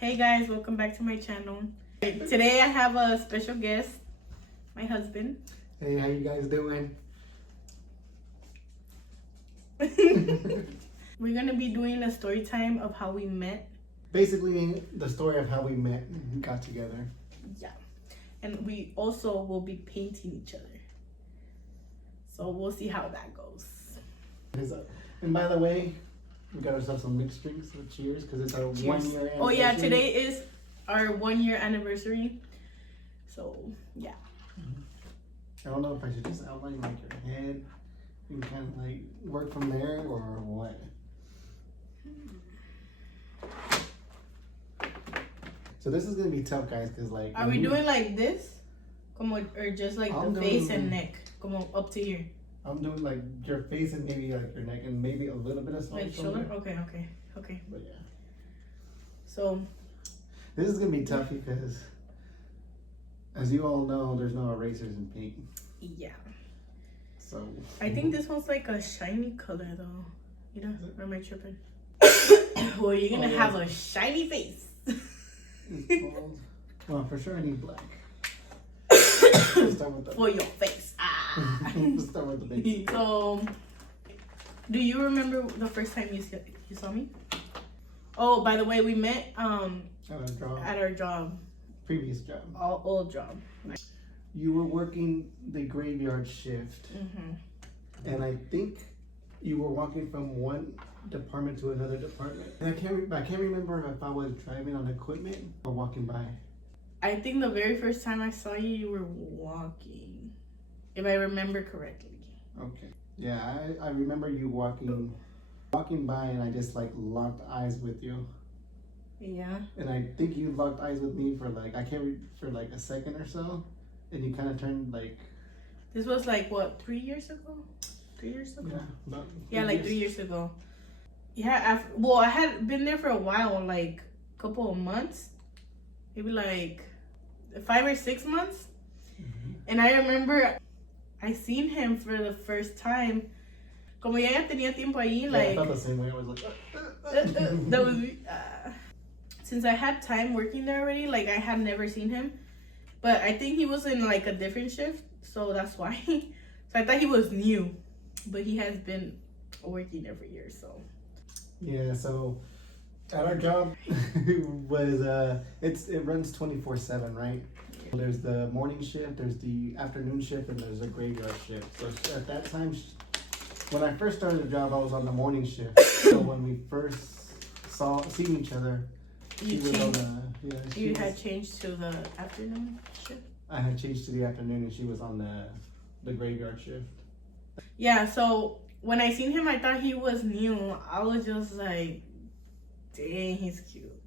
Hey guys, welcome back to my channel. Today I have a special guest, my husband. Hey, how you guys doing? We're gonna be doing a story time of how we met. Basically, the story of how we met and got together. Yeah. And we also will be painting each other. So we'll see how that goes. And by the way, we got ourselves some mixed drinks. So cheers, because it's our 1 year anniversary. Oh yeah, today is our 1 year anniversary. So yeah. I don't know if I should just outline like your head and kind of like work from there or what. So this is gonna be tough, guys, because like. Are we doing like this? Como, or just like the face and neck? Como up to here. I'm doing like your face and maybe like your neck and maybe a little bit of like shoulder. Okay. But yeah. So. This is gonna be tough because, as you all know, there's no erasers in paint. Yeah. So. I think this one's like a shiny color though. You know, or am I tripping? Well, you're gonna have a shiny face. Well, for sure I need black. For your face. Start with the basics. So, do you remember the first time you saw me? Oh, by the way, we met at our job. Previous job. Old job. You were working the graveyard shift. Mm-hmm. And I think you were walking from one department to another department. And I can't remember if I was driving on equipment or walking by. I think the very first time I saw you, you were walking, if I remember correctly. Okay. Yeah, I remember you walking by, and I just like locked eyes with you. Yeah. And I think you locked eyes with me for like for like a second or so, and you kind of turned like. This was like what, 3 years ago? 3 years ago? Yeah, like 3 years ago. Yeah. I had been there for a while, like a couple of months, maybe like 5 or 6 months. Mm-hmm. And I remember I seen him for the first time. Como ya tenía tiempo ahí, yeah, like. I felt the same way. I was like. That was. Since I had time working there already, like I had never seen him, but I think he was in like a different shift, so that's why. So I thought he was new, but he has been working there for years. So. Yeah. So. At our job was it runs 24/7, right? There's the morning shift, there's the afternoon shift, and there's the graveyard shift. So at that time, when I first started the job, I was on the morning shift. So when we first seen each other, You had changed to the afternoon shift. I had changed to the afternoon, and she was on the graveyard shift. Yeah. So when I seen him, I thought he was new. I was just like, dang, he's cute.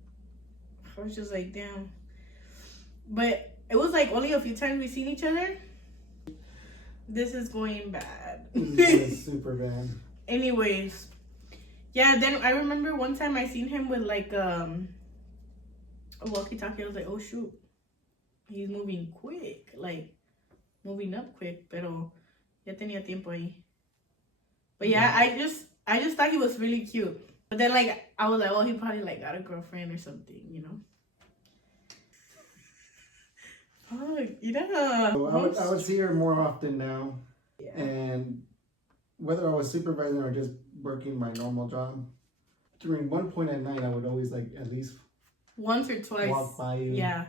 I was just like, damn. But it was like only a few times we seen each other. This is going bad. This is super bad. Anyways, yeah, then I remember one time I seen him with like a walkie-talkie. I was like, oh shoot, he's moving quick, like moving up quick, pero ya tenía tiempo ahí. But yeah, I just thought he was really cute. But then, like, I was like, well, he probably, like, got a girlfriend or something, you know? Oh, yeah. So I would see her more often now. Yeah. And whether I was supervising or just working my normal job, during one point at night, I would always, like, at least once or twice walk by you. Yeah.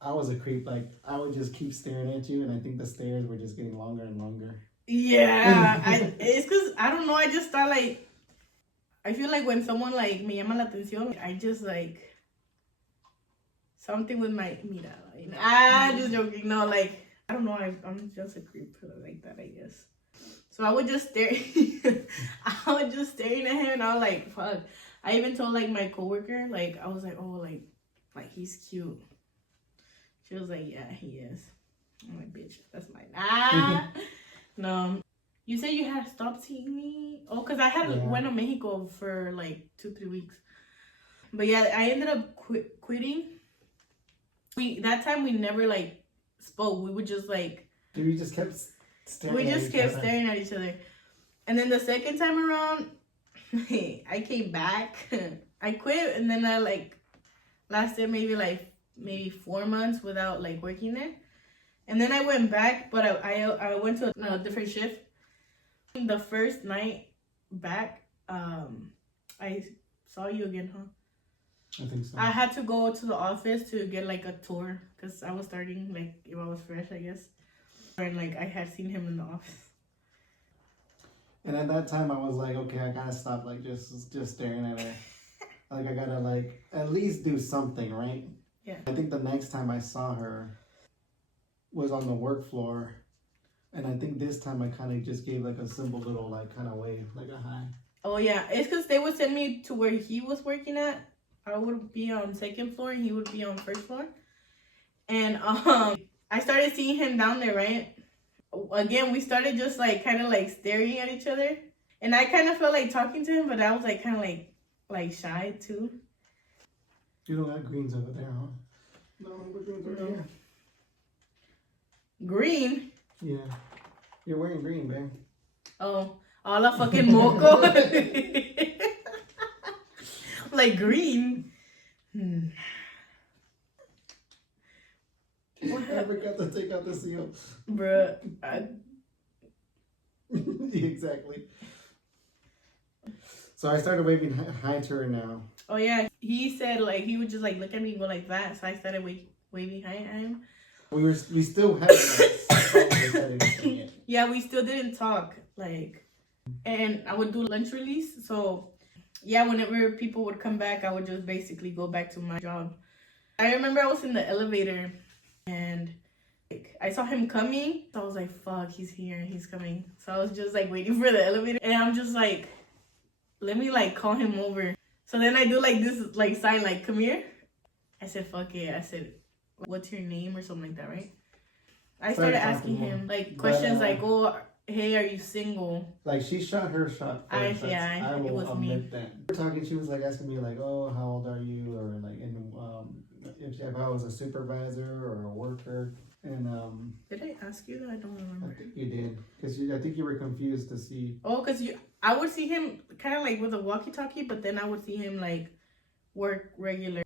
I was a creep. Like, I would just keep staring at you, and I think the stares were just getting longer and longer. Yeah. It's because, I don't know, I just thought, like, I feel like when someone like me llama la atención, I just like something with my mirada. You know? Just joking. No, like I don't know. I'm just a creep like that, I guess. So I would just stare. I was just staring at him, and I was like, "Fuck." I even told like my coworker, like I was like, "Oh, like he's cute." She was like, "Yeah, he is." I'm like, "Bitch, that's mine." No. You said you had stopped seeing me? Oh, because I had went to Mexico for like 2-3 weeks. But yeah, I ended up quitting. That time we never like spoke. We would just like... We just kept staring at each other. And then the second time around, I came back. I quit and then I like lasted maybe 4 months without like working there. And then I went back, but I went to a different shift. The first night back, I saw you again, huh? I think so. I had to go to the office to get like a tour because I was starting, like, if I was fresh, I guess. And like I had seen him in the office. And at that time, I was like, okay, I gotta stop, like, just staring at her. Like, I gotta, like, at least do something, right? Yeah. I think the next time I saw her was on the work floor. And I think this time I kind of just gave, like, a simple little, like, kind of wave, like a hi. Oh, yeah. It's because they would send me to where he was working at. I would be on 2nd floor and he would be on 1st floor. And I started seeing him down there, right? Again, we started just like kind of like staring at each other, and I kind of felt like talking to him, but I was like kind of like shy too. You don't have greens over there, huh? No, the greens over here. Green? Yeah, you're wearing green, babe. Oh, all a fucking moco. Like green. I forgot to take out the seal. Bruh. Exactly. So I started waving hi to her now. Oh yeah, he said like he would just like look at me and go like that, so I started waving hi at him. We still hadn't like, yeah, we still didn't talk like, and I would do lunch release. So yeah, whenever people would come back, I would just basically go back to my job. I remember I was in the elevator. And like, I saw him coming, so I was like, fuck, he's here, he's coming. So I was just like waiting for the elevator, and I'm just like, let me like call him over. So then I do like this like sign, like, come here. I said, fuck it. I said, what's your name or something like that, right? I started asking him like questions like, oh, hey, are you single? Like, she shot her shot first. I will it was admit that. We're talking, she was like asking me like, oh, how old are you? Or like, if I was a supervisor or a worker. And did I ask you that? I don't remember. I think you did, because I think you were confused to see. Oh, because I would see him kind of like with a walkie-talkie, but then I would see him like work regular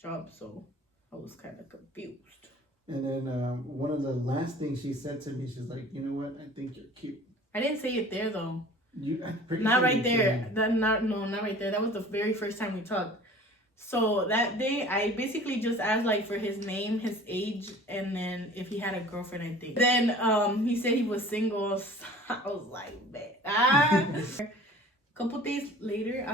job, so I was kind of confused. And then one of the last things she said to me, she's like, you know what? I think you're cute. I didn't say it there though. Not right there. Not right there. That was the very first time we talked. So that day, I basically just asked like for his name, his age, and then if he had a girlfriend, I think. Then he said he was single. So I was like, man. A couple days later,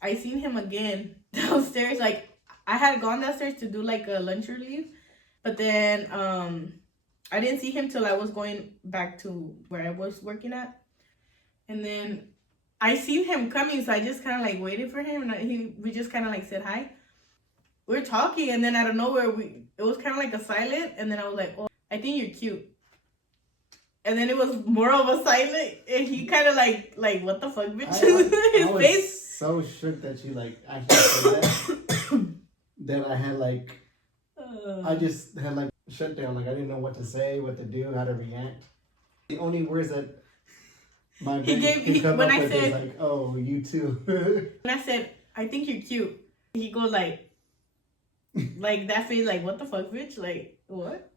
I seen him again downstairs. Like, I had gone downstairs to do like a lunch relief, but then I didn't see him till I was going back to where I was working at, and then I seen him coming, so I just kind of like waited for him, and we just kind of like said hi. We're talking, and then out of nowhere, it was kind of like a silent, and then I was like, oh, I think you're cute. And then it was more of a silent, and he kind of like what the fuck, bitch? I was so shook that you like actually said that. That I had like, I just had like shut down. Like, I didn't know what to say, what to do, how to react. The only words that my brain could come up with is like, oh, you too. And I said, I think you're cute. He goes like that face, like, what the fuck, bitch? Like, what?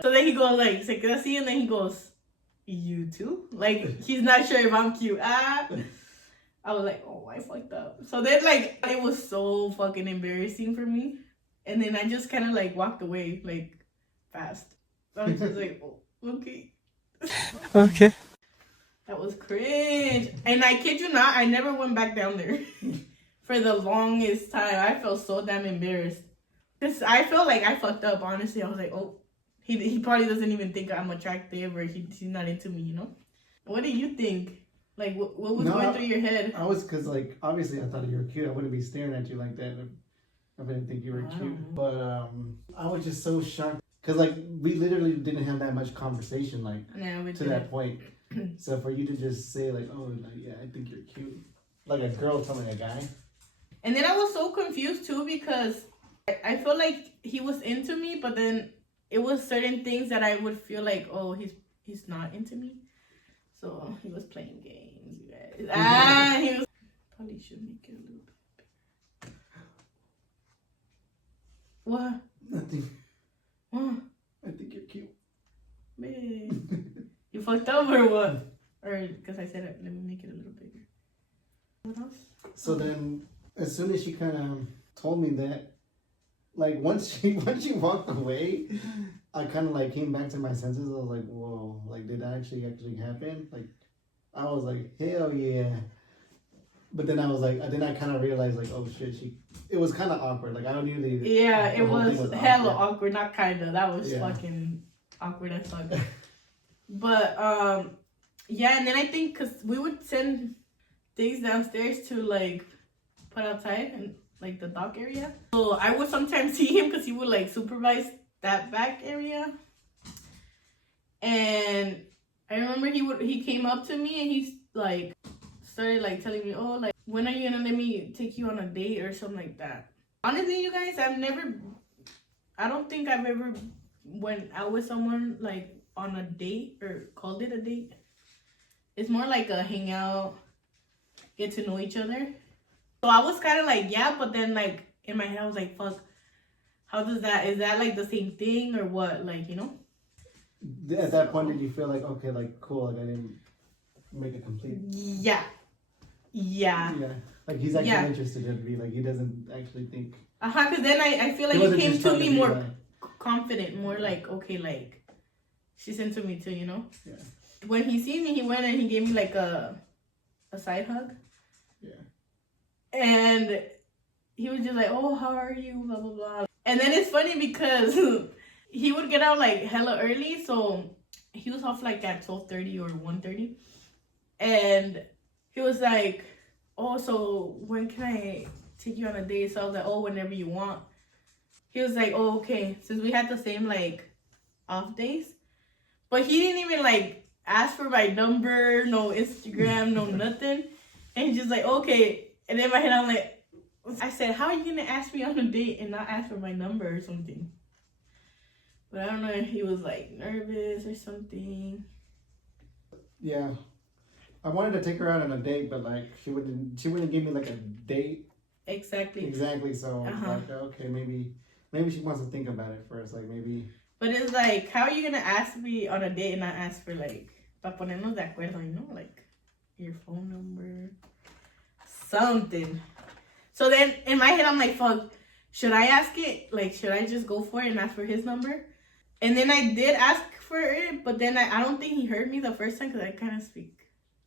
So then he goes like, se queda así, and then he goes, you too? Like, he's not sure if I'm cute. I was like, oh, I fucked up. So then like, it was so fucking embarrassing for me. And then I just kind of like walked away like fast. I was just like, oh, okay. Okay. That was cringe. And I kid you not, I never went back down there for the longest time. I felt so damn embarrassed. Because I felt like I fucked up, honestly. I was like, oh, he probably doesn't even think I'm attractive, or he's not into me, you know? What do you think? Like, what was going through your head? I was, because, like, obviously I thought you were cute. I wouldn't be staring at you like that if I didn't think you were cute. But I was just so shocked. Because, like, we literally didn't have that much conversation, like, to that point. So for you to just say, like, oh, like, yeah, I think you're cute. Like a girl telling a guy. And then I was so confused, too, because I felt like he was into me, but then it was certain things that I would feel like, oh, he's not into me. So he was playing games, you guys. He was... Probably should make it a little bit. What? Nothing. What? I think you're cute. Man. You fucked up or what? Or because I said it, let me make it a little bigger. What else? So then, as soon as she kind of told me that, like once she walked away, I kind of like came back to my senses. I was like, whoa, like did that actually happen? Like, I was like, hell yeah. But then I was like, then I kind of realized like, oh shit, it was kind of awkward. Like I don't usually. Yeah, the it whole thing was hella awkward. awkward. Not kinda. That was Yeah. fucking awkward as fuck. But yeah, and then I think because we would send things downstairs to like put outside and like the dock area. So I would sometimes see him because he would like supervise that back area. And I remember he came up to me and he's like started like telling me, oh, like when are you gonna let me take you on a date or something like that. Honestly, you guys, I don't think I've ever went out with someone like on a date or called it a date. It's more like a hangout, get to know each other. So I was kind of like, yeah, but then like in my head I was like, fuck, is that like the same thing or what? Like, you know? At that point, did you feel like, okay, like cool, like I didn't make a complete. Yeah. Yeah. Like he's actually interested in me. Like he doesn't actually think. Because then I feel like wasn't he came just to trying me be more like- confident, more like, okay, like she's into me too, you know? Yeah. When he seen me, he went and he gave me like a side hug. Yeah. And he was just like, oh, how are you? Blah, blah, blah. And then it's funny because he would get out like hella early. So he was off like at 12:30 or 1:30. And he was like, oh, so when can I take you on a date? So I was like, oh, whenever you want. He was like, oh, okay. Since we had the same like off days. But he didn't even like ask for my number, no Instagram, no nothing. And he's just like, okay. And in my head, I'm like, I said, how are you going to ask me on a date and not ask for my number or something? But I don't know if he was like nervous or something. Yeah. I wanted to take her out on a date, but like she wouldn't give me like a date. Exactly. So like, okay, maybe she wants to think about it first. Like maybe. But it's like, how are you going to ask me on a date and not ask for like, para ponernos de acuerdo, you know? Like, your phone number, something. So then in my head, I'm like, fuck, should I ask it? Like, should I just go for it and ask for his number? And then I did ask for it, but then I don't think he heard me the first time because I kind of speak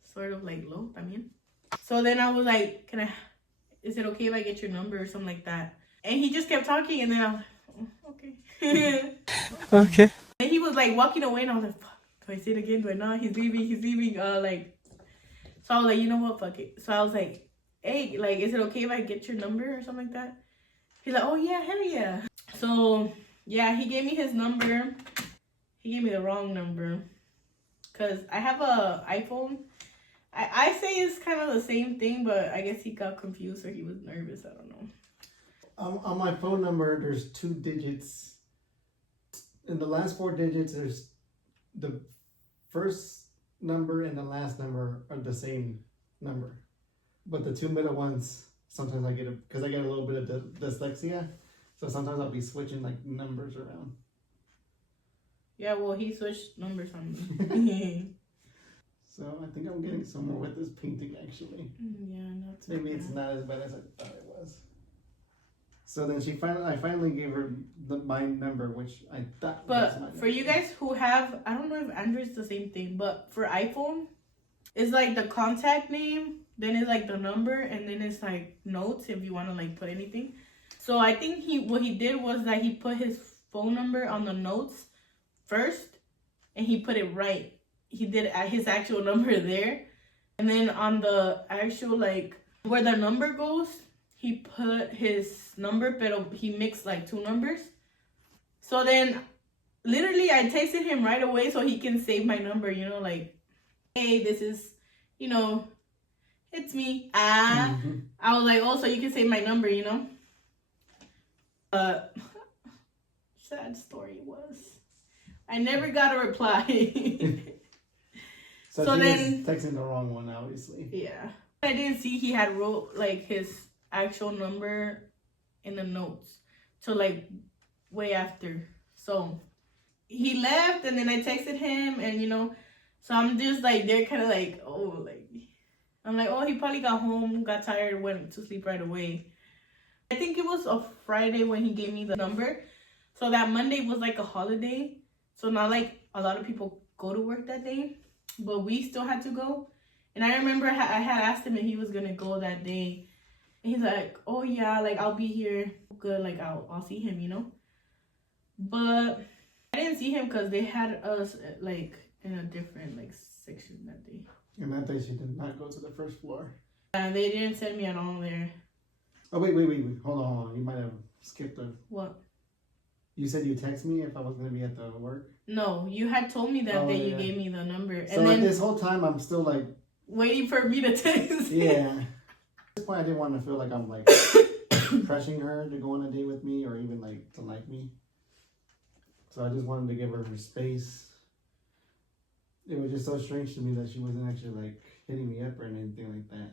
sort of like low, So then I was like, is it okay if I get your number or something like that? And he just kept talking and then I was like, oh, okay. Okay. And he was like walking away and I was like, fuck, do I say it again? Do I not? He's leaving. So I was like, you know what, fuck it. So I was like, hey, like, is it okay if I get your number or something like that? He's like, oh yeah, hell yeah. So yeah, he gave me his number. He gave me the wrong number. Cause I have a iPhone. I say it's kind of the same thing, but I guess he got confused or he was nervous. I don't know. On my phone number, there's 2 digits. In the last 4 digits, there's the first number and the last number are the same number, but the 2 middle ones sometimes I get because I get a little bit of dyslexia, so sometimes I'll be switching like numbers around. Yeah, well, he switched numbers on me. So I think I'm getting somewhere with this painting actually. Yeah, not so Maybe bad. it's not as bad as I thought it was. So then I finally gave her my number, which I thought was my But for you guys who have, I don't know if Android's the same thing, but for iPhone, it's like the contact name, then it's like the number, and then it's like notes if you want to like put anything. So I think what he did was that he put his phone number on the notes first, and he put it right. He did his actual number there, and then on the actual like where the number goes, he put his number, but he mixed like 2 numbers. So then, literally, I texted him right away so he can save my number, you know, like, hey, this is, you know, it's me. I was like, oh, so you can save my number, you know? Sad story was, I never got a reply. So So she then- was texting the wrong one, obviously. Yeah. I didn't see he had wrote, like, his actual number in the notes. to like way after. So he left, and then I texted him, and so I'm just like, they're kind of like, oh, like, I'm like, oh, he probably got home, got tired, went to sleep right away. I think it was a Friday when he gave me the number. So that Monday was like a holiday. So not like a lot of people go to work that day, but we still had to go. And I remember I had asked him if he was going to go that day. And he's like, oh yeah, like I'll be here. Good, like I'll see him, But I didn't see him because they had us like in a different like section that day. And that day she did not go to the first floor. And they didn't send me at all there. Oh, wait. Hold on. You might have skipped a... What? You said you text me if I was going to be at the work? No, you had told me that day. You gave me the number. So and then this whole time I'm still like... waiting for me to text. Yeah. At this point I didn't want to feel like I'm like pressuring her to go on a date with me or even like to like me. So I just wanted to give her space. It was just so strange to me that she wasn't actually like hitting me up or anything like that.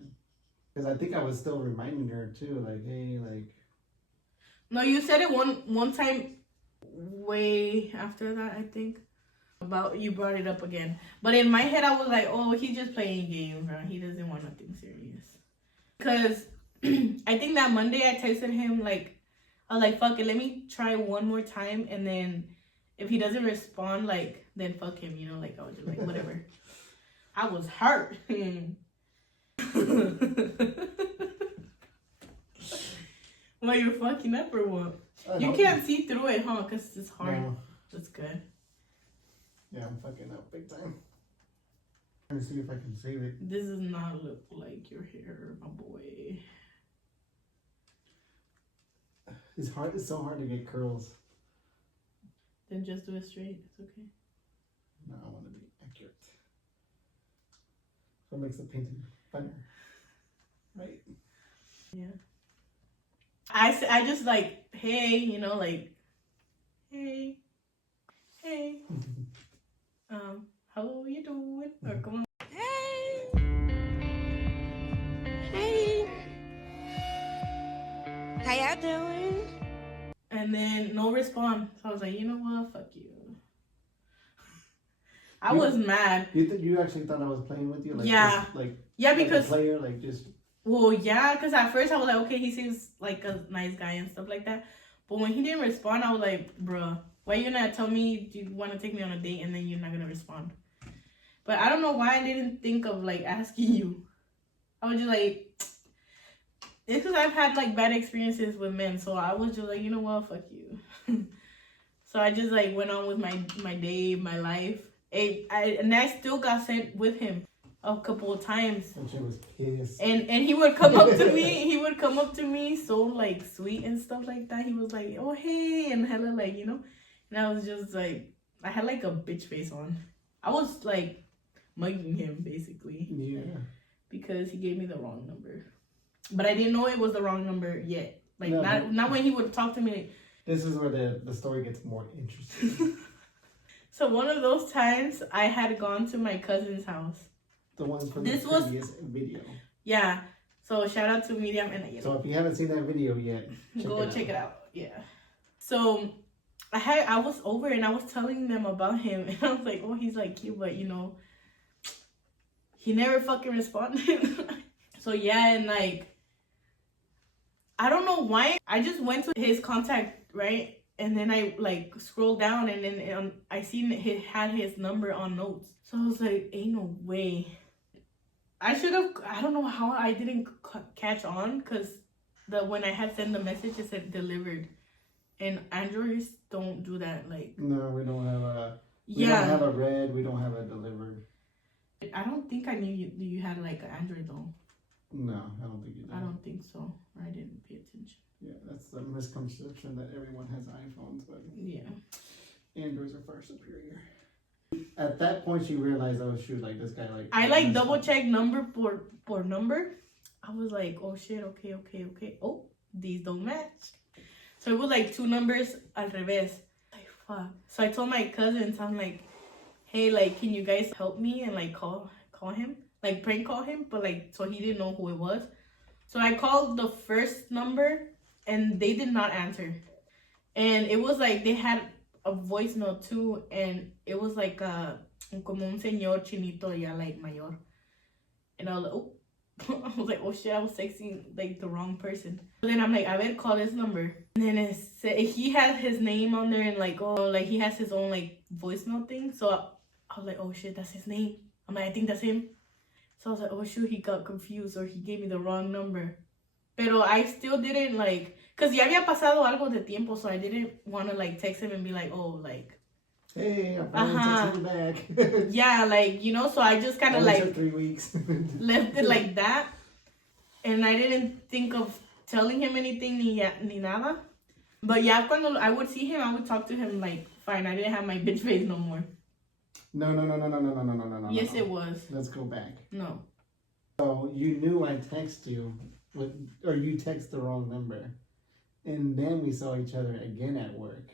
Because I think I was still reminding her too, like, hey, like... No, you said it one time way after that, I think. About you brought it up again. But in my head, I was like, oh, he's just playing games, bro. He doesn't want nothing serious. Because I think that Monday I texted him, like, I was like, fuck it, let me try one more time. And then if he doesn't respond, like, then fuck him, like, I was just like, whatever. I was hurt. Well, you're fucking up or what? You can't see through it, huh? Because it's hard. No. That's good. Yeah, I'm fucking up big time. Trying to see if I can save it. This does not look like your hair, my boy. It's so hard to get curls. Then just do it straight. It's okay. No, I want to be accurate. So it makes the painting funner. Right? Yeah. I just like, hey, like, hey. How you doing? Or come on. Hey. How y'all doing? And then no response. So I was like, you know what? Fuck you. I was mad. You actually thought I was playing with you? Like, yeah. Just, like, yeah, like because... a player, like just... Well, yeah, because at first I was like, okay, he seems like a nice guy and stuff like that. But when he didn't respond, I was like, bruh, why you not tell me you want to take me on a date and then you're not going to respond? But I don't know why I didn't think of, like, asking you. I was just like, it's because I've had, like, bad experiences with men. So I was just like, you know what, fuck you. So I just, like, went on with my day, my life. And I still got sent with him a couple of times. And she was pissed. And he would come up to me. He would come up to me so, like, sweet and stuff like that. He was like, oh, hey. And hella, like, And I was just, like, I had, like, a bitch face on. I was, like, mugging him, basically. Yeah. Because he gave me the wrong number. But I didn't know it was the wrong number yet. Like, no, not when he would talk to me. Like, this is where the story gets more interesting. So one of those times, I had gone to my cousin's house. The one from the previous video. Yeah. So shout out to Medium and Ayala. So if you haven't seen that video yet, check it out. Yeah. So I was over and I was telling them about him and I was like, oh, he's like cute, but he never fucking responded. So yeah, and like I don't know why. I just went to his contact, right? And then I like scrolled down and then I seen he had his number on notes. So I was like, ain't no way. I don't know how I didn't catch on because when I had sent the message, it said delivered. And Androids don't do that. Like, no, we don't have a, we don't have a read, we don't have a delivered. I don't think I knew you had like an Android though. No, I don't think you do. I don't think so. I didn't pay attention. Yeah, that's a misconception that everyone has iPhones, but yeah, Androids are far superior. At that point, she realized, oh shoot, like this guy, like I like double check number for number. I was like, oh shit, okay. Oh, these don't match. So it was like two numbers al revés. Like fuck. So I told my cousins, I'm like, hey, like, can you guys help me and like call him, like prank call him, but like so he didn't know who it was. So I called the first number and they did not answer. And it was like they had a voice note too, and it was like como un señor chinito ya like mayor. And I was like, oh. I was like, oh shit, I was texting like the wrong person. So then I'm like, I better call this number. And then he had his name on there and like, oh, like he has his own like voice note thing. So I was like, oh shit, that's his name. I'm like, I think that's him. So I was like, oh shoot, he got confused or he gave me the wrong number. Pero I still didn't like, cause ya había pasado algo de tiempo, so I didn't want to like text him and be like, oh, like, hey, I'm finally texting you back. Yeah, like, you know, so I just kind of like took 3 weeks. left it like that. And I didn't think of telling him anything ni nada. But yeah, cuando I would see him, I would talk to him like, fine, I didn't have my bitch face no more. No. Yes, it was. Let's go back. No. So you knew I texted you, or you text the wrong number. And then we saw each other again at work.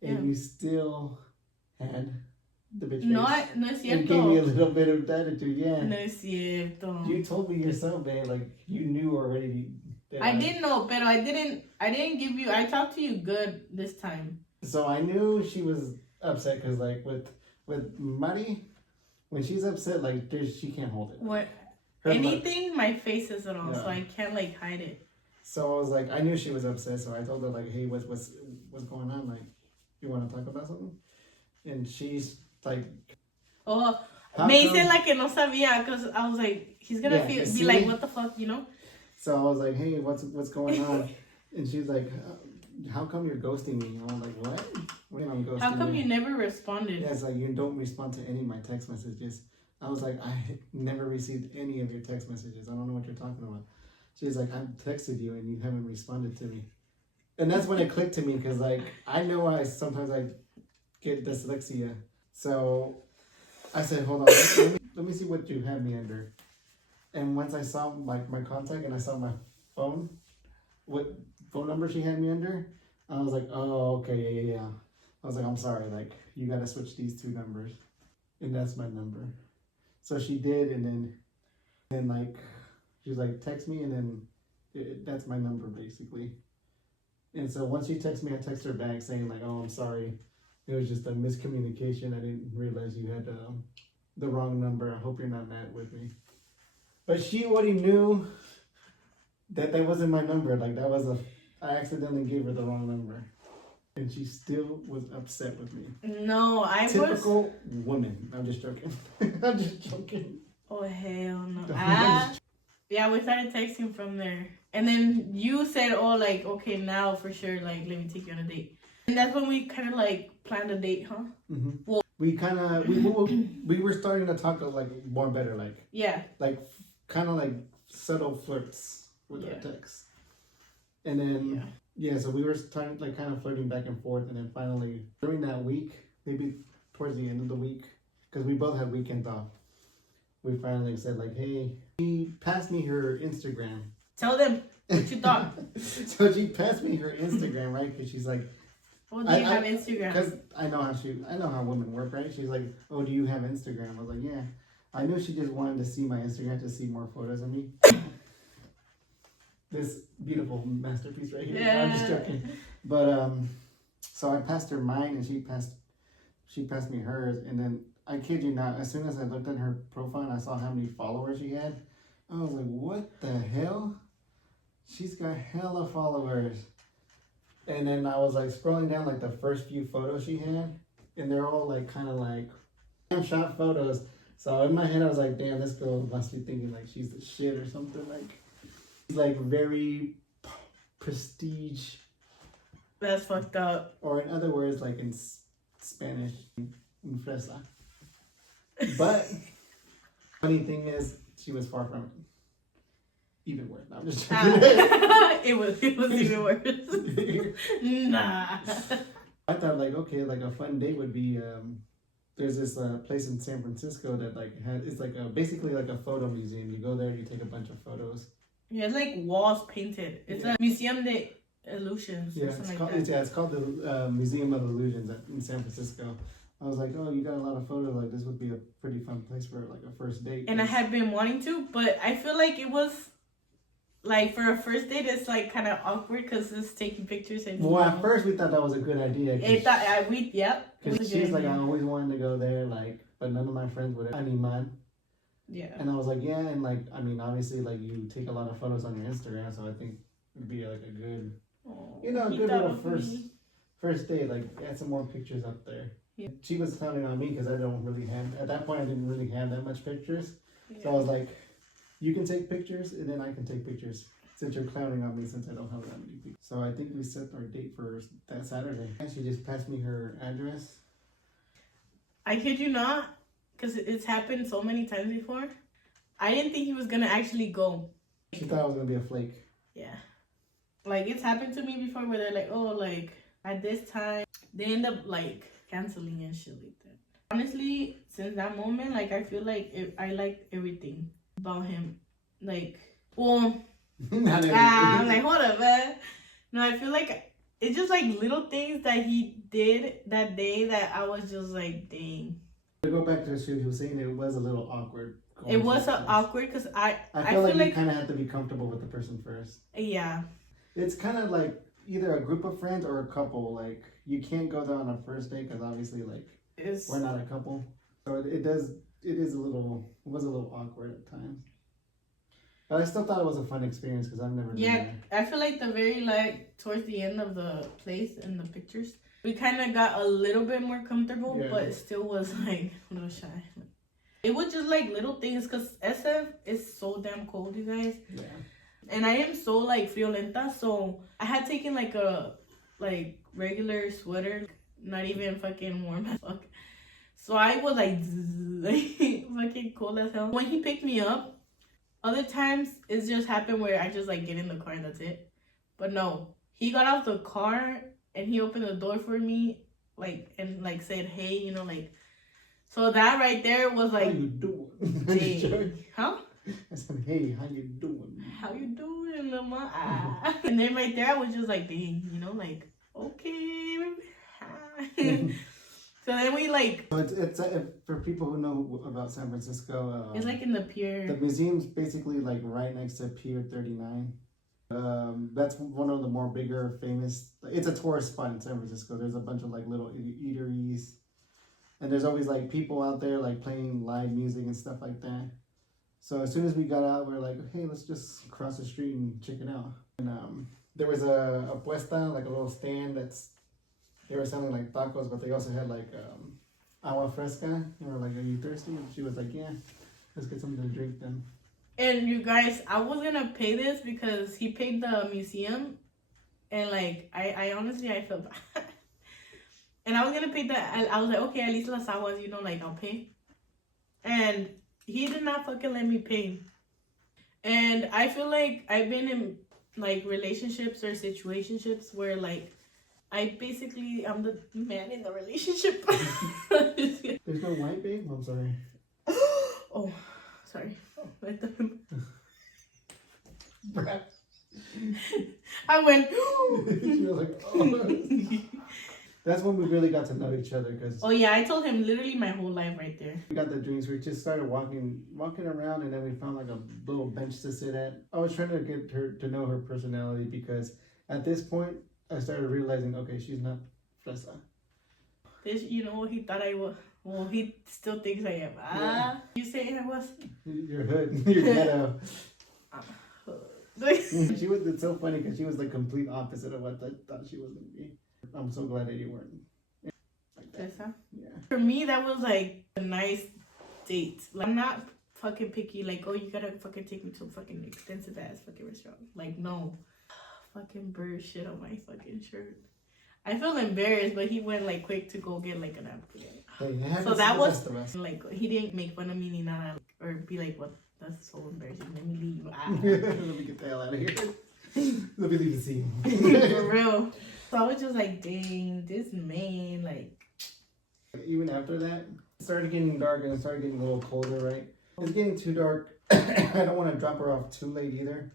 And you still had the bitch face. No es cierto. You gave me a little bit of attitude, yeah. No es cierto. You told me yourself, babe, like you knew already. I did know, but I didn't give you, I talked to you good this time. So I knew she was upset because like with Mari, when she's upset, like she can't hold it. What? Anything, my face is on, so I can't like hide it. So I was like, I knew she was upset, so I told her like, hey, what's going on? Like, you want to talk about something? And she's like, oh, me hice like que no sabía, because I was like, he's gonna be like, what the fuck, you know? So I was like, hey, what's going on? And she's like, how come you're ghosting me? And I'm like, what? What do you mean I'm ghosting How come you? you never responded? Yeah, it's like you don't respond to any of my text messages. I was like, I never received any of your text messages. I don't know what you're talking about. She's like, I've texted you and you haven't responded to me. And that's when it clicked to me because like I know sometimes I get dyslexia. So I said, hold on, let me see what you have me under. And once I saw like my contact and I saw my phone, what phone number she had me under, I was like, oh, okay, yeah. I was like, I'm sorry, like you gotta switch these 2 numbers. And that's my number. So she did, and then like she's like, text me, and then that's my number basically. And so once she texted me, I text her back saying like, oh, I'm sorry. It was just a miscommunication. I didn't realize you had the wrong number. I hope you're not mad with me. But she already knew that wasn't my number. Like I accidentally gave her the wrong number. And she still was upset with me. No, Typical woman. I'm just joking. I'm just joking. Oh, hell no. Yeah, we started texting from there. And then you said, oh, like, okay, now for sure, like, let me take you on a date. And that's when we kind of, like, planned a date, huh? Mm-hmm. Well, we were starting to talk, like, more better, like. Yeah. Like, kind of, like, subtle flirts with our texts. And then... Yeah, so we were starting, like, kind of flirting back and forth, and then finally, during that week, maybe towards the end of the week, because we both had weekends off, we finally said, like, hey, she passed me her Instagram. Tell them what you thought. So she passed me her Instagram, right? Because she's like, well, do you have Instagram? Because I know how women work, right? She's like, oh, do you have Instagram? I was like, yeah. I knew she just wanted to see my Instagram to see more photos of me. This beautiful masterpiece right here. Yeah. I'm just joking. But so I passed her mine and she passed me hers, and then I kid you not, as soon as I looked at her profile and I saw how many followers she had, I was like, what the hell? She's got hella followers. And then I was like scrolling down like the first few photos she had, and they're all like kind of like shot photos. So in my head I was like, damn, this girl must be thinking like she's the shit or something. Like very prestige. That's fucked up. Or in other words, like in Spanish, in fresa. But funny thing is, she was far from it. Even worse. No, I'm just joking. It was even worse. Nah. I thought like, okay, like a fun date would be there's this place in San Francisco that like it's like basically like a photo museum. You go there, you take a bunch of photos. Yeah, it's like walls painted. It's a Museum de Illusions. Yeah, it's called the Museum of Illusions in San Francisco. I was like, oh, you got a lot of photos. Like, this would be a pretty fun place for like a first date. And I had been wanting to, but I feel like it was like for a first date, it's like kind of awkward because it's taking pictures and. Well, at first we thought that was a good idea. It thought yep. Because she's like, I always wanted to go there, like, but none of my friends would. Man. Yeah. And I was like, yeah, and like, I mean, obviously, like, you take a lot of photos on your Instagram, so I think it'd be like a good, a good little first date. Like, add some more pictures up there. Yeah. She was counting on me because I don't really have. At that point, I didn't really have that much pictures. Yeah. So I was like, you can take pictures, and then I can take pictures. Since you're clowning on me, since I don't have that many pictures. So I think we set our date for that Saturday. She just passed me her address. I kid you not, because it's happened so many times before. I didn't think he was gonna actually go. She thought I was gonna be a flake. Yeah. Like, it's happened to me before where they're like, oh, like, at this time, they end up, like, canceling and shit like that. Honestly, since that moment, like, I feel like I like everything about him. Like, well, I'm like, hold up, man. No, I feel like it's just, like, little things that he did that day that I was just like, dang. To go back to what she was saying, it was a little awkward. It was awkward because I feel like you kind of have to be comfortable with the person first. Yeah. It's kind of like either a group of friends or a couple. Like, you can't go there on a first date because obviously, like, we're not a couple. So it was a little awkward at times. But I still thought it was a fun experience because I've never been there. I feel like towards the end of the place and the pictures, we kind of got a little bit more comfortable, but it still was like a little shy. It was just like little things because SF is so damn cold, you guys. Yeah. And I am so like friolenta, so I had taken like a regular sweater, not even fucking warm as fuck. So I was like fucking cold as hell. When he picked me up, other times it's just happened where I just like get in the car and that's it. But no, he got out the car and he opened the door for me, and said, hey, like. So that right there was like. How you doing? Huh? I said, hey, how you doing? How you doing, mama? And then right there I was just like, dang, like, okay. So then we like. So it's for people who know about San Francisco. It's like in the pier. The museum's basically like right next to Pier 39. That's one of the more bigger famous. It's a tourist spot in San Francisco. There's a bunch of like little eateries, and there's always like people out there like playing live music and stuff like that. So as soon as we got out, we are like, hey, let's just cross the street and check it out. And there was a puesta, like a little stand they were selling like tacos, but they also had like agua fresca. And we're like, are you thirsty? And she was like, yeah, let's get something to drink then. And you guys, I was gonna pay this because he paid the museum, and like I honestly I felt bad. And I was gonna pay I was like, okay, at least las aguas, like I'll pay. And he did not fucking let me pay. And I feel like I've been in like relationships or situationships where like I'm the man in the relationship. There's no white, babe? I'm sorry. Oh, sorry. I went. She was like, oh. That's when we really got to know each other. Oh yeah, I told him literally my whole life right there. We got the drinks. We just started walking around, and then we found like a little bench to sit at. I was trying to get her to know her personality because at this point I started realizing, okay, she's not fresa. What he thought I was. Well, he still thinks I am. Yeah. You say I was. Your hood, your ghetto. It's so funny because she was the complete opposite of what I thought she was gonna be. I'm so glad that you weren't like that. Yeah. For me, that was like a nice date. Like, I'm not fucking picky. Like, oh, you gotta fucking take me to a fucking expensive ass fucking restaurant. Like, no. Fucking bird shit on my fucking shirt. I feel embarrassed, but he went like quick to go get like a napkin. So that was like, he didn't make fun of me ni nada, or be like, what? That's so embarrassing. Let me leave. Let me get the hell out of here. Let me leave the scene. For real. So I was just like, dang, this man, like. Even after that, it started getting dark and it started getting a little colder, right? It's getting too dark. I don't want to drop her off too late either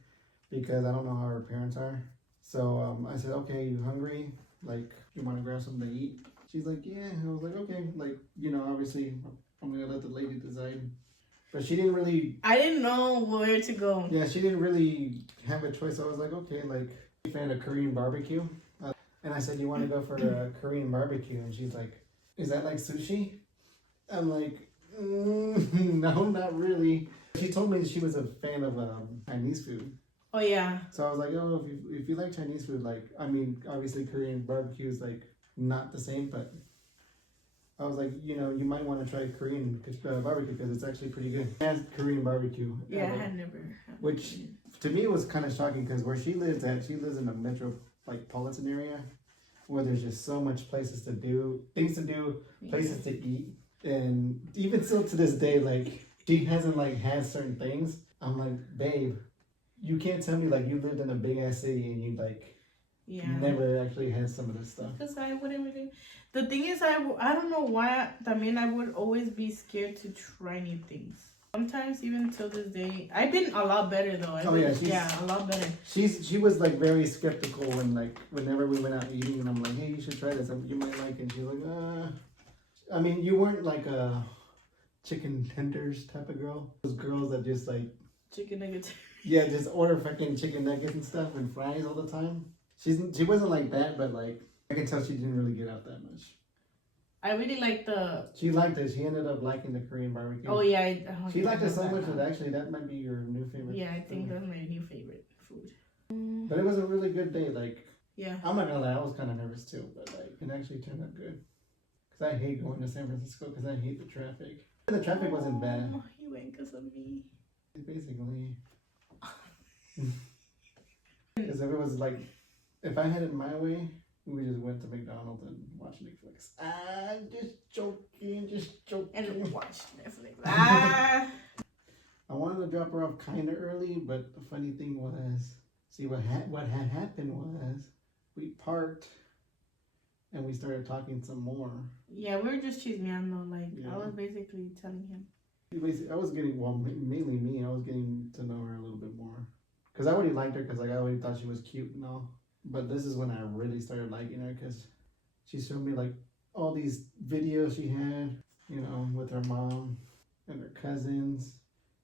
because I don't know how her parents are. So I said, okay, you hungry? Like, you want to grab something to eat? She's like, yeah. I was like, okay. Like, obviously, I'm going to let the lady decide. But she didn't really. I didn't know where to go. Yeah, she didn't really have a choice. I was like, okay, like, a fan of Korean barbecue. And I said, you want to go for a Korean barbecue? And she's like, is that like sushi? I'm like, no, not really. She told me she was a fan of Chinese food. Oh yeah. So I was like, oh, if you like Chinese food, like, I mean, obviously Korean barbecue is like not the same, but I was like, you know, you might want to try Korean barbecue because it's actually pretty good. I had Korean barbecue. Yeah, I had never. Which to me was kind of shocking because where she lives in a metropolitan area where there's just so much places to do, things to do, places to eat, and even still to this day, like she hasn't like had certain things. I'm like, babe, you can't tell me like you lived in a big ass city and you like never actually had some of this stuff. Because I wouldn't really. The thing is, I don't know why. I mean, I would always be scared to try new things. Sometimes even till this day, I've been a lot better though. A lot better. She was like very skeptical when like whenever we went out eating and I'm like, hey, you should try this. You might like it. And she's like, I mean, you weren't like a chicken tenders type of girl. Those girls that just like chicken nuggets. Yeah, just order fucking chicken nuggets and stuff and fries all the time. She wasn't like that, but like I can tell she didn't really get out that much. I really like the. She liked it. She ended up liking the Korean barbecue. Oh yeah, she liked it so much that actually that might be your new favorite. Yeah, I think that's my new favorite food. But it was a really good day. Like yeah, I'm not gonna lie, I was kind of nervous too, but like it actually turned out good. Cause I hate going to San Francisco because I hate the traffic. The traffic wasn't bad. Oh, you went because of me. Basically. Because if it was like, if I had it my way, we just went to McDonald's and watched Netflix. Just joking. And watch Netflix. I wanted to drop her off kind of early, but the funny thing was, see what had happened was, we parked and we started talking some more. Yeah, we were just chismeando. Like I was basically telling him. I was getting, well, mainly me. I was getting to know her a little bit more. Because I already liked her because like, I already thought she was cute and all. But this is when I really started liking her because she showed me like all these videos she had, you know, with her mom and her cousins.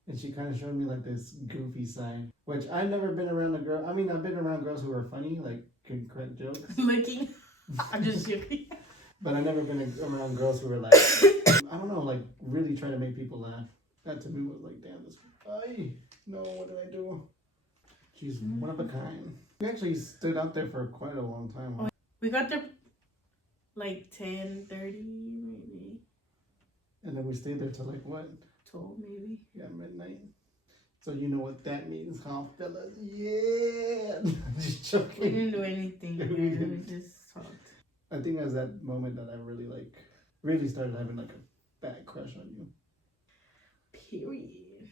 And she kind of showed me like this goofy side, which I've never been around a girl. I mean, I've been around girls who are funny, like can crack jokes. Licking. I'm just joking. But I've never been around girls who were like, I don't know, like really trying to make people laugh. That to me was like, damn, this. No, what did I do? She's one of a kind. We actually stood out there for quite a long time. Huh? We got there like 10:30 maybe. And then we stayed there till like what? 12 maybe. Yeah, midnight. So you know what that means, huh, fellas? Yeah. Just joking. We didn't do anything. We just talked. I think it was that moment that I really started having like a bad crush on you. Period.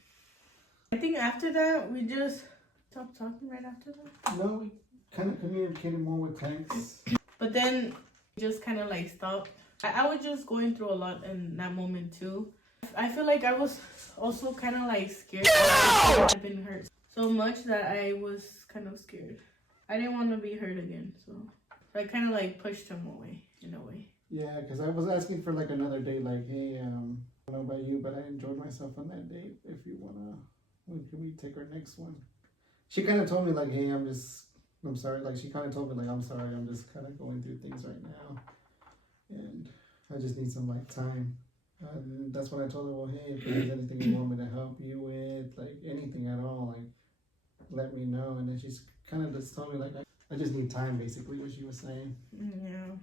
I think after that we just stopped talking right after that. No, we kind of communicated more with texts. But then we just kind of like stopped. I was just going through a lot in that moment too. I feel like I was also kind of like scared. I've been hurt so much that I was kind of scared. I didn't want to be hurt again, so I kind of like pushed him away in a way. Yeah, because I was asking for like another date, like, hey, I don't know about you, but I enjoyed myself on that date. If you wanna, when can we take our next one? She kind of told me like, hey, I'm sorry. Like she kind of told me like, I'm sorry, I'm just kind of going through things right now, and I just need some like time. That's when I told her, well, hey, if there's anything you want me to help you with, like anything at all, like let me know. And then she's kind of just told me like, I just need time, basically, what she was saying. Yeah.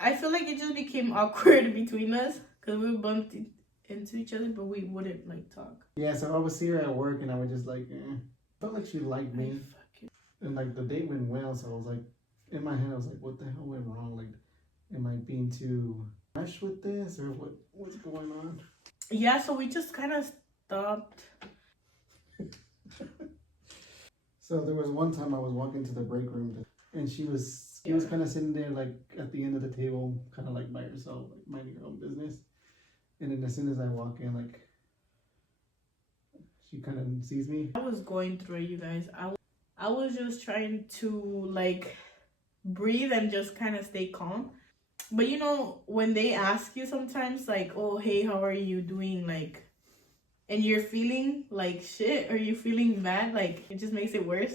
I feel like it just became awkward between us because we bumped into each other, but we wouldn't like talk. Yeah, so I would see her at work and I would just like, felt like she liked me. And like the date went well, so I was like, in my head, I was like, what the hell went wrong? Like, am I being too rushed with this or what's going on? Yeah, so we just kind of stopped. So there was one time I was walking to the break room and she was kind of sitting there like at the end of the table, kind of like by herself, like minding her own business. And then as soon as I walk in, like she kind of sees me. I was going through it, you guys. I was just trying to like breathe and just kind of stay calm. But you know, when they ask you sometimes like, oh, hey, how are you doing? Like, and you're feeling like shit or you're feeling bad, like it just makes it worse.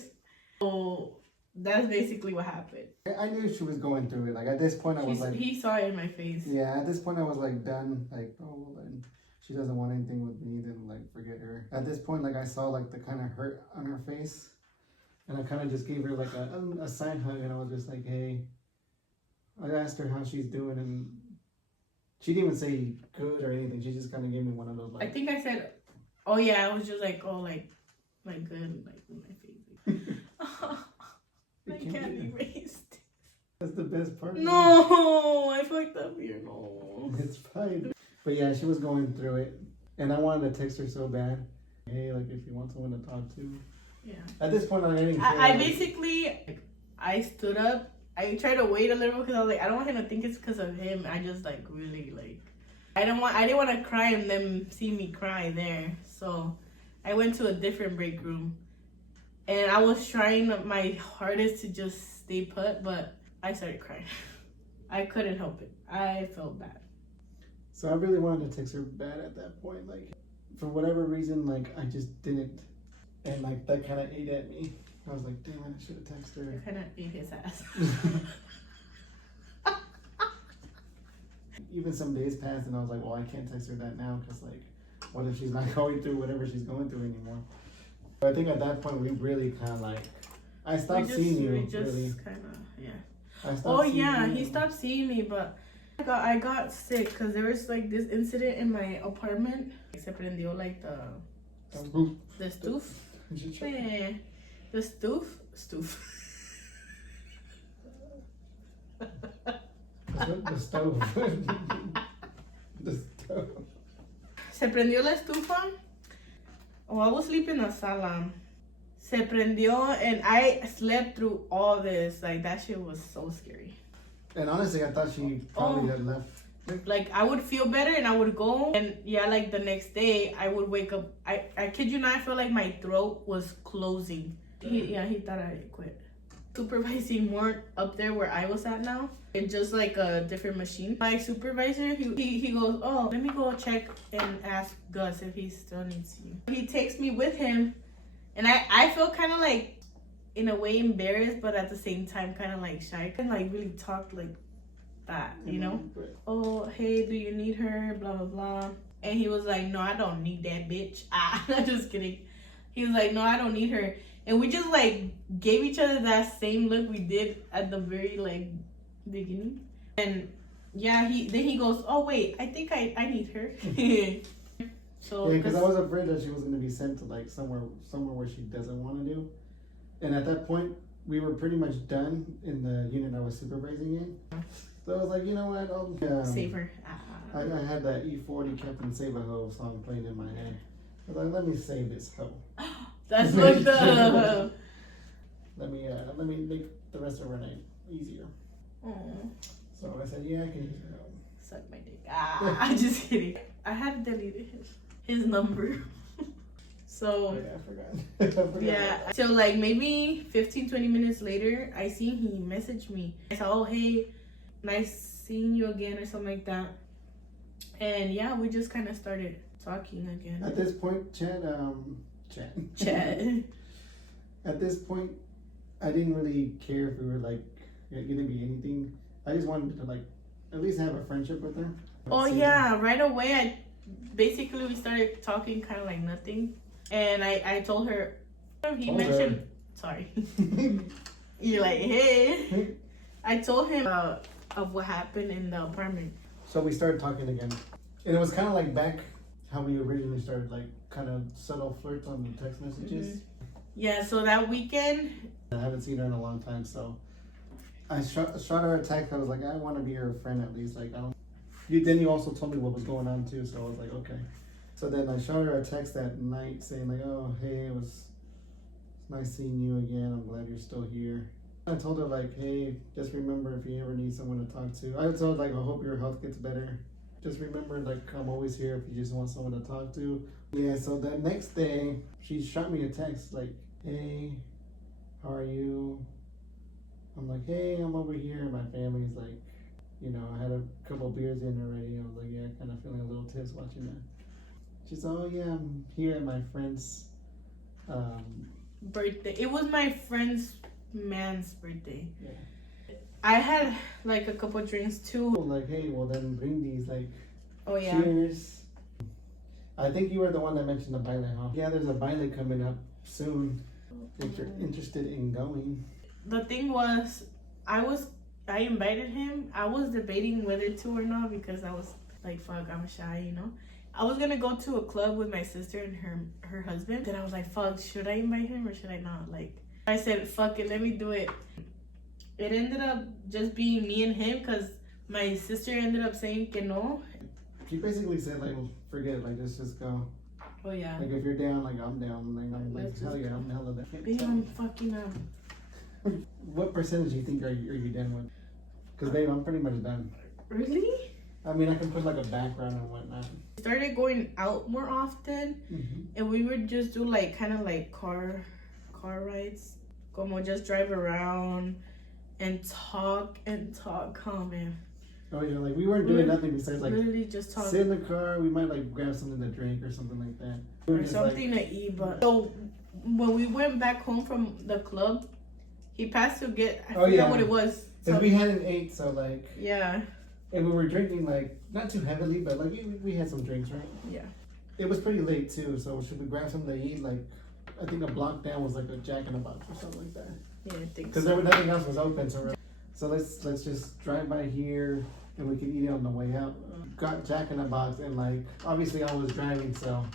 So that's basically what happened. I knew she was going through it. Like at this point, I was like, He saw it in my face. yeah. At this point, I was like done. Like, oh, well, then she doesn't want anything with me. Then like forget her. At this point, like I saw like the kind of hurt on her face, and I kind of just gave her like a side hug, and I was just like, hey. I asked her how she's doing, and she didn't even say good or anything. She just kind of gave me one of those like. I think I said, oh yeah, I was just like, oh like good, like in my face. I can't erase. That's the best part. No, I fucked up here. No. It's fine. But yeah, she was going through it, and I wanted to text her so bad. Hey, like if you want someone to talk to. Yeah. At this point, I didn't care. I basically, I stood up. I tried to wait a little because I was like, I don't want him to think it's because of him. I just like really like, I didn't want to cry and them see me cry there. So I went to a different break room, and I was trying my hardest to just stay put, but I started crying. I couldn't help it. I felt bad. So I really wanted to text her bad at that point. Like, for whatever reason, like I just didn't, and like that kind of ate at me. I was like, damn it, I should have texted her. I kind of ate his ass. Even some days passed, and I was like, well, I can't text her that now because like, what if she's not going through whatever she's going through anymore? But I think at that point we really kind of like, I stopped seeing you. We just really. kind of, yeah. I stopped Oh seeing yeah, you. he stopped seeing me, but I got sick because there was like this incident in my apartment. Se prendió like the stoof. Yeah, the stoof. The stove. The stove. Se prendió la estufa. Oh, I was sleeping in the sala. Se prendió, and I slept through all this. Like that shit was so scary. And honestly, I thought she probably had left. Like I would feel better and I would go, and yeah, like the next day I would wake up. I kid you not, I felt like my throat was closing. He thought I quit. Supervising more up there where I was at now, and just like a different machine. My supervisor, he goes, oh, let me go check and ask Gus if he still needs you. He takes me with him, and I feel kind of like in a way embarrassed, but at the same time kind of like shy. I can like really talk like that, you know? Oh, hey, do you need her? Blah, blah, blah. And he was like, no, I don't need that bitch. I'm just kidding. He was like, no, I don't need her. And we just like gave each other that same look we did at the very like beginning. And yeah, he goes, oh wait, I think I need her. So yeah, because I was afraid that she was going to be sent to like somewhere where she doesn't want to do. And at that point, we were pretty much done in the unit I was supervising in. So I was like, you know what? I'll save her. I had that E40 Captain Save-A-Ho song playing in my head. I was like, let me save this hoe. That's like the. Let me make the rest of her night easier. Aww. So I said, yeah, I can use her. Suck my dick. I'm just kidding. I had deleted his number. So. Oh, yeah, I forgot. Yeah. So like maybe 15-20 minutes later, I seen he messaged me. I said, oh hey, nice seeing you again or something like that. And yeah, we just kind of started talking again. At this point, Chat. At this point, I didn't really care if we were like gonna be anything. I just wanted to like at least have a friendship with her. Oh yeah, right away we started talking kind of like nothing, and I told her. Sorry. You're like, hey. I told him of what happened in the apartment. So we started talking again, and it was kind of like back how we originally started, like kind of subtle flirts on the text messages. Mm-hmm. Yeah, so that weekend. I haven't seen her in a long time, so I shot her a text. I was like, I want to be her friend at least. Like, I don't. Then you also told me what was going on too, so I was like, okay. So then I shot her a text that night saying like, oh hey, it's nice seeing you again. I'm glad you're still here. I told her like, hey, just remember if you ever need someone to talk to. I told her like, I hope your health gets better. Just remember, like, I'm always here if you just want someone to talk to. Yeah, so the next day, she shot me a text, like, hey, how are you? I'm like, hey, I'm over here. My family's like, you know, I had a couple beers in already. I was like, yeah, kind of feeling a little tips watching that. She's oh yeah, I'm here at my friend's birthday. It was my friend's man's birthday. Yeah. I had like a couple drinks too. Like, hey, well then bring these like Oh yeah. cheers. I think you were the one that mentioned the baile, huh? Yeah, there's a baile coming up soon. If you're interested in going. The thing was, I invited him. I was debating whether to or not because I was like, fuck, I'm shy, you know. I was gonna go to a club with my sister and her husband. Then I was like, fuck, should I invite him or should I not? Like, I said, fuck it, let me do it. It ended up just being me and him because my sister ended up saying que no. She basically said like, well, forget it, like let's just go. Oh yeah. Like if you're down, like I'm down. Like I'm like Let's hell just yeah, go. I'm hella down. Babe, I'm fucking up. What percentage do you think are you done with? Because babe, I'm pretty much done. Really? I mean, I can put like a background and whatnot. Started going out more often, and we would just do like kind of like car rides, como just drive around and talk, oh man. Oh yeah, like we weren't doing nothing besides like Literally just talk sit in the car. We might like grab something to drink or something like that. We were or just, something like, to eat. But so when we went back home from the club, he passed to get I forgot what it was. Cause we hadn't ate, so like Yeah. and we were drinking like not too heavily, but like we had some drinks, right? Yeah. It was pretty late too, so should we grab something to eat? Like I think a block down was like a Jack in the Box or something like that. Yeah, I think Because so. nothing else was open, so let's just drive by here and we can eat it on the way out. Got Jack in the Box and like obviously I was driving, so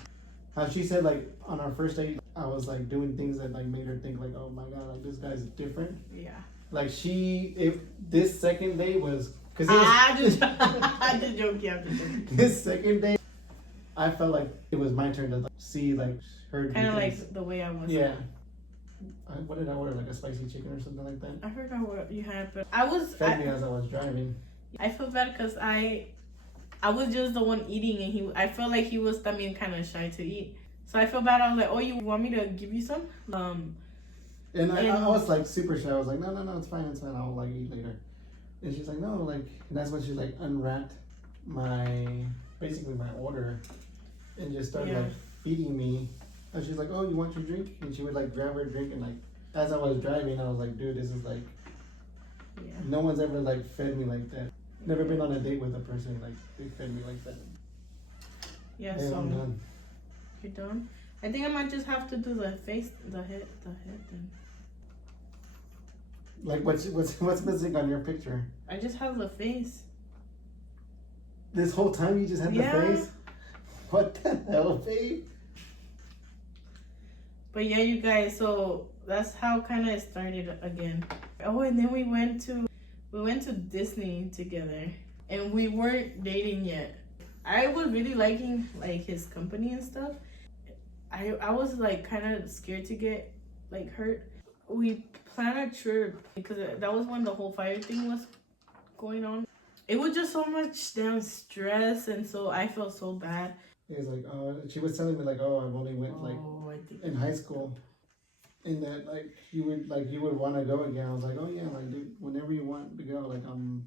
she said like on our first date I was like doing things that like made her think like, oh my god, like this guy's different. Yeah. Like if this second date was because I just joking. this second date I felt like it was my turn to like, see like her Kind of because- like the way I was. yeah. What did I order? Like a spicy chicken or something like that? I forgot what you had, but I was. Fed me as I was driving. I feel bad because I was just the one eating, and I felt like he was también kind of shy to eat. So I feel bad. I was like, "Oh, you want me to give you some?" And I was like super shy. I was like, no, it's fine. I'll like eat later. And she's like, no, like, and that's when she like unwrapped basically my order, and just started like feeding me. And she's like, oh, you want your drink? And she would like grab her drink and like, as I was driving, I was like, dude, this is like, no one's ever like fed me like that. Never been on a date with a person like they fed me like that. Yeah, Hey, so I'm done. you're done. I think I might just have to do the head thing. Like what's missing on your picture? I just have the face. This whole time you just had the face? What the hell, babe? But yeah, you guys, so that's how kind of it started again. Oh, and then we went to Disney together, and we weren't dating yet. I was really liking like his company and stuff. I was like kind of scared to get like hurt. We planned a trip because that was when the whole fire thing was going on. It was just so much damn stress, and so I felt so bad. He was like, oh, she was telling me like, oh, I've only went like in high school, and that like you would want to go again. I was like, oh yeah, like dude, whenever you want to go, like I'm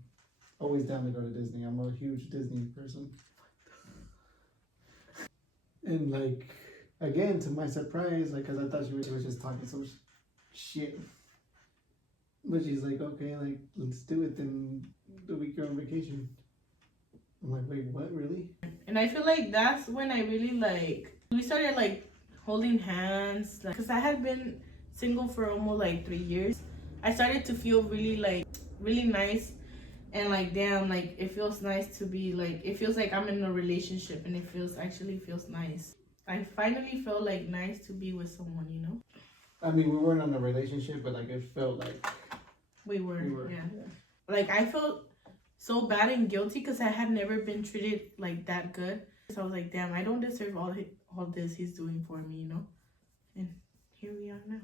always down to go to Disney. I'm a huge Disney person. And like again, to my surprise, like because I thought she was just talking so much shit, but she's like, okay, like let's do it. Then the week you're on vacation. I'm like, wait, what, really? And I feel like that's when I really we started like holding hands, because I had been single for almost like 3 years. I started to feel really nice, and like damn, like it feels nice to be like, it feels like I'm in a relationship, and it feels nice. I finally felt like nice to be with someone, you know. I mean, we weren't in a relationship, but like it felt like we were. Yeah. Like I felt so bad and guilty because I had never been treated like that good. So I was like, damn, I don't deserve all this he's doing for me, you know. And here we are now.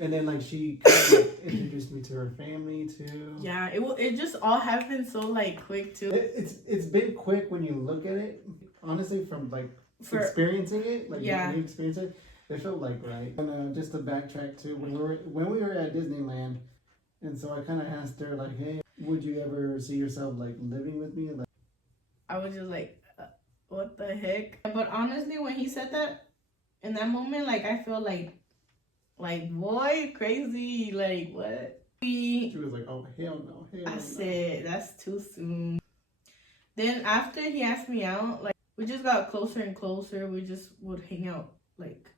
And then like she kind of like introduced me to her family too. Yeah, it just all happened so like quick too. It's been quick when you look at it. Honestly, from like experiencing it, like when you experience it, it felt like right. And just to backtrack too, when we were at Disneyland, and so I kind of asked her like, hey, would you ever see yourself like living with me? Like, I was just like, what the heck? But honestly, when he said that, in that moment, like, I felt like, boy, crazy. Like, what? She was like, oh, hell no. I said, that's too soon. Then after he asked me out, like, we just got closer and closer. We just would hang out, like,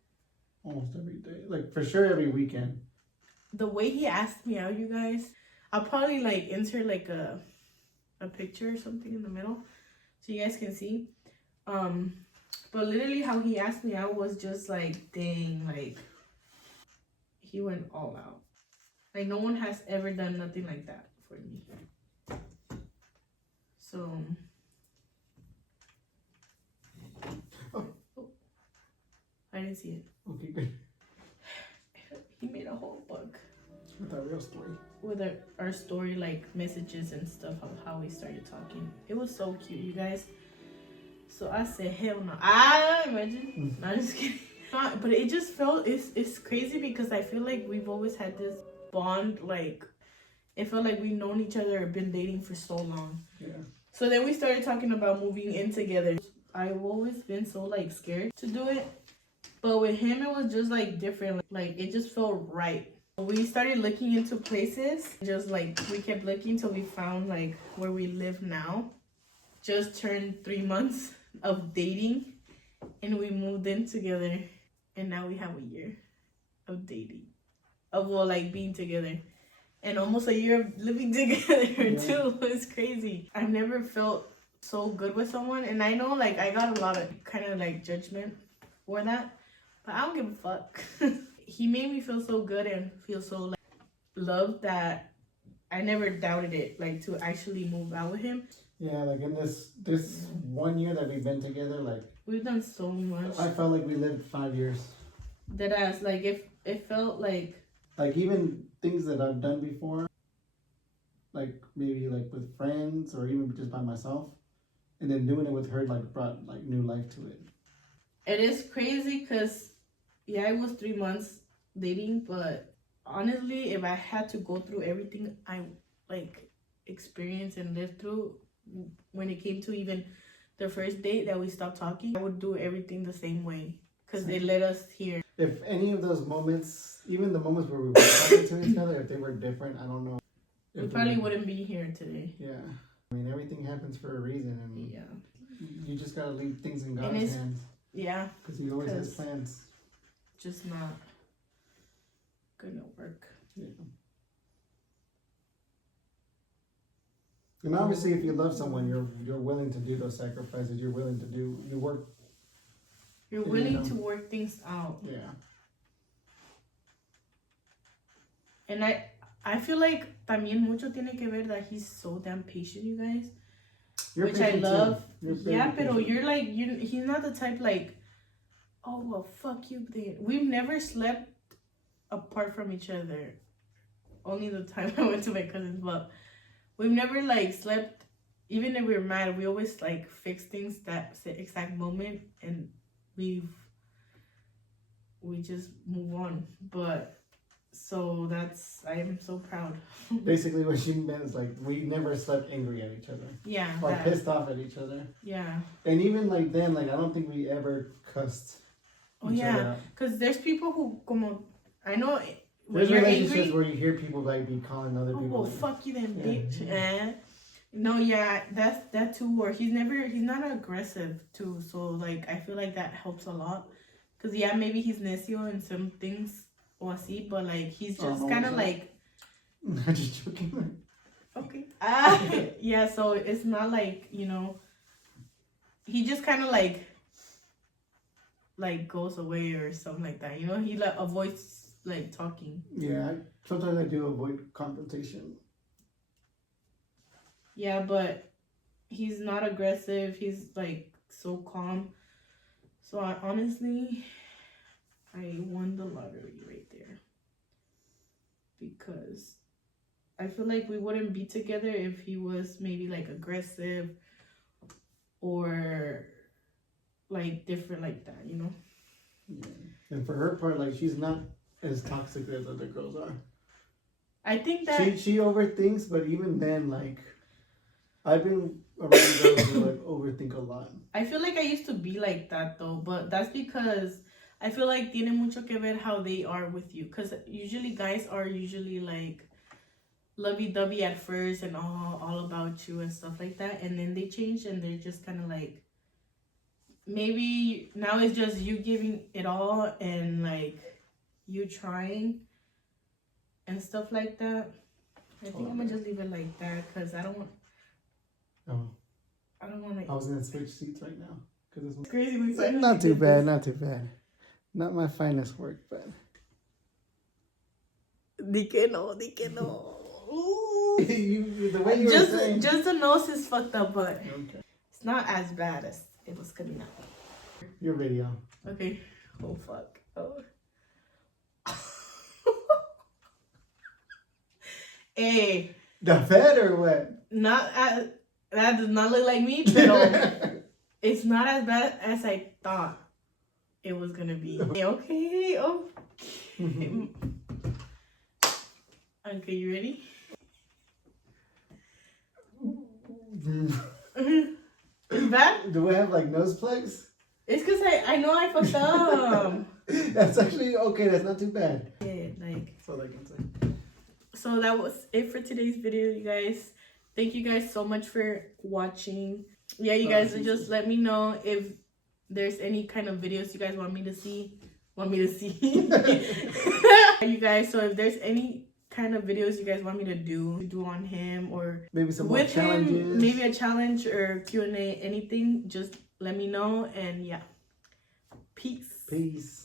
almost every day. Like, for sure every weekend. The way he asked me out, you guys, I'll probably, like, insert, like, a picture or something in the middle so you guys can see. But literally how he asked me out was just like, dang, like, he went all out. Like, no one has ever done nothing like that for me. So, oh, I didn't see it. Okay, good. He made a whole book With our real story. with our story, like messages and stuff of how we started talking. It was so cute, you guys. So I said, hell no. Imagine. No, I'm just kidding. But it just felt, it's crazy because I feel like we've always had this bond. Like, it felt like we've known each other or been dating for so long. Yeah. So then we started talking about moving in together. I've always been so, like, scared to do it. But with him, it was just, like, different. Like, it just felt right. We started looking into places. Just, like, we kept looking till we found, like, where we live now. Just turned 3 months of dating. And we moved in together. And now we have a year of dating. Of, well, like, being together. And almost a year of living together, too. It's crazy. I've never felt so good with someone. And I know, like, I got a lot of kind of, like, judgment for that. But I don't give a fuck. He made me feel so good and feel so, like, loved that I never doubted it, like, to actually move out with him. Yeah, like, in this 1 year that we've been together, like, we've done so much. I felt like we lived 5 years. Deadass, like, it felt like... Like, even things that I've done before, like, maybe, like, with friends or even just by myself, and then doing it with her, like, brought, like, new life to it. It is crazy because, yeah, it was 3 months dating, but honestly, if I had to go through everything I, like, experienced and lived through when it came to even the first date that we stopped talking, I would do everything the same way because it led us here. If any of those moments, even the moments where we were talking to each other, if they were different, I don't know. We probably wouldn't be here today. Yeah. I mean, everything happens for a reason, and you just gotta leave things in God's hands. Yeah. Because He always has plans. Just not gonna work. Yeah. And obviously, if you love someone, you're willing to do those sacrifices. You're willing to do your work. You're willing to work things out. Yeah. And I feel like también mucho tiene que ver that he's so damn patient, you guys. You're which I love. Yeah, pero patient. you're like, he's not the type like, oh, well, fuck you. We've never slept apart from each other. Only the time I went to my cousin's, but we've never, like, slept, even if we were mad, we always, like, fix things that exact moment, and we just move on. But, so I am so proud. Basically, what she meant is, like, we never slept angry at each other. Yeah. Or pissed off at each other. Yeah. And even, like, then, like, I don't think we ever cussed. Oh, yeah. Because there's people who, I know... There's relationships where you hear people like be calling other people. Oh, well, fuck you then, bitch. Yeah. No, yeah, that's that too. Or he's not aggressive too. So like, I feel like that helps a lot. Cause yeah, maybe he's necio in some things or así, but like he's just kind of like. I'm just joking. Okay. Yeah. So it's not like, you know. He just kind of like goes away or something like that. You know, he like avoids. Like talking. Yeah, sometimes I do avoid confrontation. Yeah, but he's not aggressive. He's like so calm. So I honestly won the lottery right there. Because I feel like we wouldn't be together if he was maybe like aggressive or like different like that, you know? Yeah. And for her part, like she's not as toxic as other girls are. I think that she overthinks, but even then, like I've been around girls who like overthink a lot. I feel like I used to be like that though, but that's because I feel like tiene mucho que ver how they are with you. Because usually guys are usually like lovey-dovey at first and all about you and stuff like that. And then they change and they're just kind of like, maybe now it's just you giving it all and like you trying and stuff like that. I think I'm gonna just leave it like that because I don't want Oh, to. I was gonna switch seats right now because this one's Crazy. Lisa. not too bad. Not too bad. Not my finest work, but Di que no. Ooh. the way you were saying. Just the nose is fucked up, but Okay. it's not as bad as it was coming out. Your video. Okay. Oh fuck. Oh. Hey, The fed or what? not as that does not look like me, but it's not as bad as I thought it was gonna be. Okay. Oh. Okay, you ready? It's bad? Do we have like nose plugs? It's because I know I fucked up. That's actually okay. That's not too bad. Yeah, like. That's all I can say. So that was it for today's video, you guys. Thank you guys so much for watching. Yeah, you guys just let me know if there's any kind of videos you guys want me to see. You guys, so if there's any kind of videos you guys want me to do on him or Maybe some more with challenges. him, maybe a challenge or Q&A, anything, just let me know. And yeah, peace. Peace.